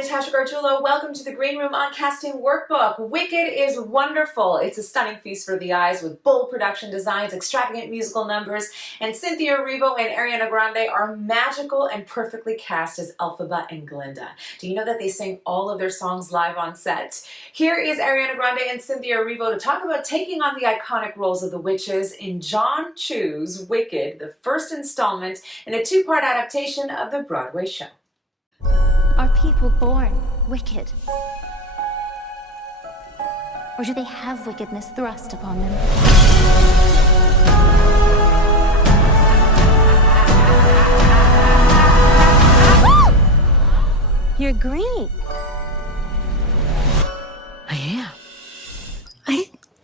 Natasha Gargiulo. Welcome to the Green Room on Casting Workbook. Wicked is wonderful. It's a stunning feast for the eyes with bold production designs, extravagant musical numbers, and Cynthia Erivo and Ariana Grande are magical and perfectly cast as Elphaba and Glinda. Do you know that they sing all of their songs live on set? Here is Ariana Grande and Cynthia Erivo to talk about taking on the iconic roles of the witches in Jon Chu's Wicked, the first installment in a two-part adaptation of the Broadway show. Are people born wicked? Or do they have wickedness thrust upon them? You're green. I am.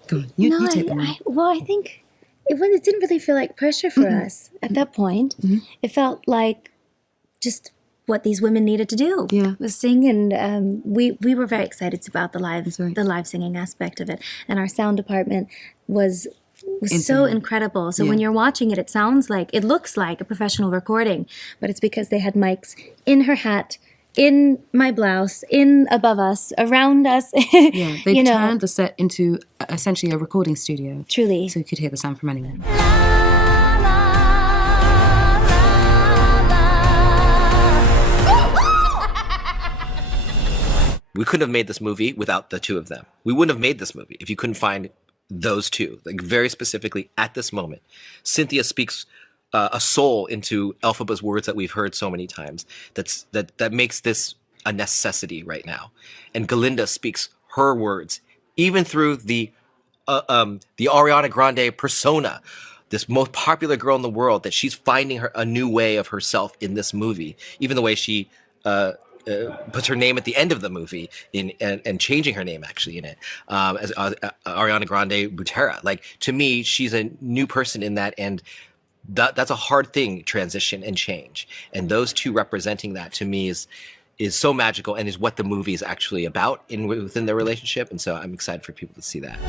Go on. You take one. I think it didn't really feel like pressure for us at that point. It felt like just what these women needed to do was sing, and we were very excited about the live singing aspect of it, and our sound department was so incredible. So when you're watching it, it looks like a professional recording, but it's because they had mics in her hat, in my blouse, in above us, around us. Yeah, they've turned the set into essentially a recording studio. Truly. So you could hear the sound from anywhere. We couldn't have made this movie without the two of them. We wouldn't have made this movie if you couldn't find those two. Like, very specifically, at this moment, Cynthia speaks a soul into Elphaba's words that we've heard so many times. That makes this a necessity right now. And Glinda speaks her words, even through the Ariana Grande persona, this most popular girl in the world, that she's finding a new way of herself in this movie. Even the way she puts her name at the end of the movie and changing her name actually in it as Ariana Grande Butera. Like, to me, she's a new person in that, and that's a hard thing, transition and change. And those two representing that, to me, is so magical and is what the movie is actually about within their relationship. And so I'm excited for people to see that.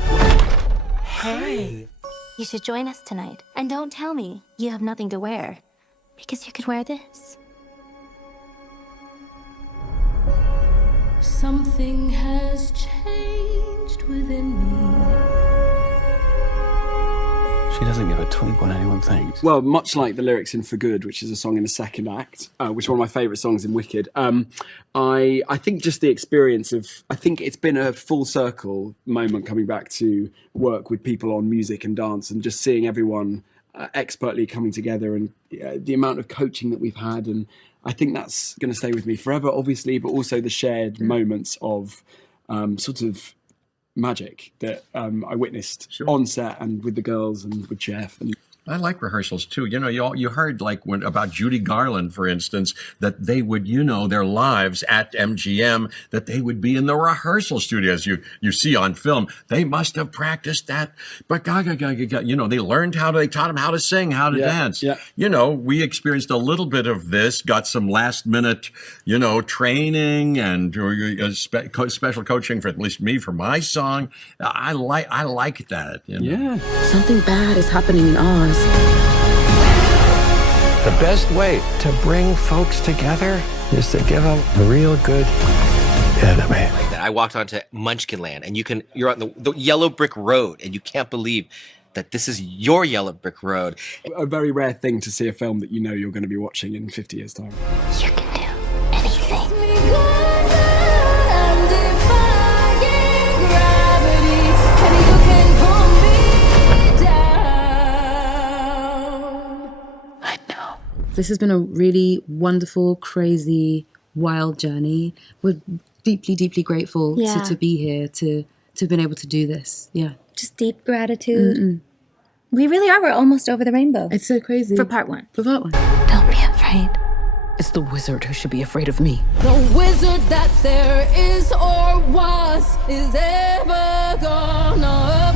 Hey! You should join us tonight. And don't tell me you have nothing to wear, because you could wear this. Something has changed within me. She doesn't give a twig what anyone thinks. Well, much like the lyrics in For Good, which is a song in the second act, which is one of my favourite songs in Wicked, I think just the experience of, I think it's been a full circle moment coming back to work with people on music and dance, and just seeing everyone expertly coming together, and the amount of coaching that we've had, and I think that's going to stay with me forever, obviously, but also the shared moments of sort of magic that I witnessed on set and with the girls and with Jeff. And I like rehearsals too. You know, you heard like about Judy Garland, for instance, that they would, their lives at MGM, that they would be in the rehearsal studios you see on film. They must have practiced that, but they learned they taught them how to sing, how to dance. Yeah. We experienced a little bit of this, got some last minute, training and special coaching for at least me for my song. I like that. Yeah. Something bad is happening in Oz. The best way to bring folks together is to give them a real good enemy. Like that. I walked onto Munchkinland, and you're on the yellow brick road, and you can't believe that this is your yellow brick road. A very rare thing to see a film that you're going to be watching in 50 years' time. You can do anything. This has been a really wonderful, crazy, wild journey. We're deeply, deeply grateful to be here, to have been able to do this. Yeah. Just deep gratitude. We really are. We're almost over the rainbow. It's so crazy. For part one. Don't be afraid. It's the wizard who should be afraid of me. The wizard that there is or was is ever gonna